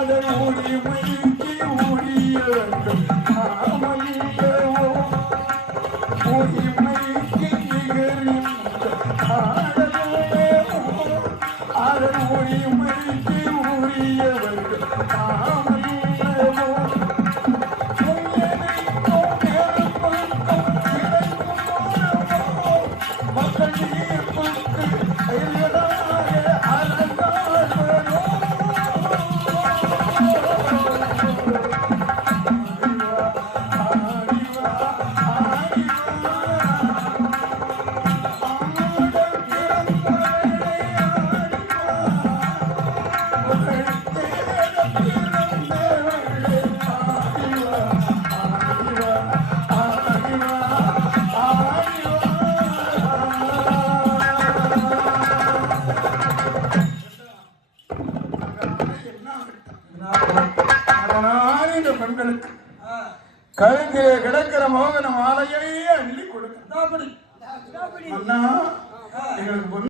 அதன் ஒளி உயிர்க்கு ஒளிய அமையவோ உரிமைக்கு நிகரின் ஆடலோ அதன் ஒளி அதனால் இந்த பெண்களுக்கு கழுத்திலே கிடக்கிற மோகன மாலையை அள்ளி கொடுக்க. அண்ணா எங்களுக்கு பொண்ணு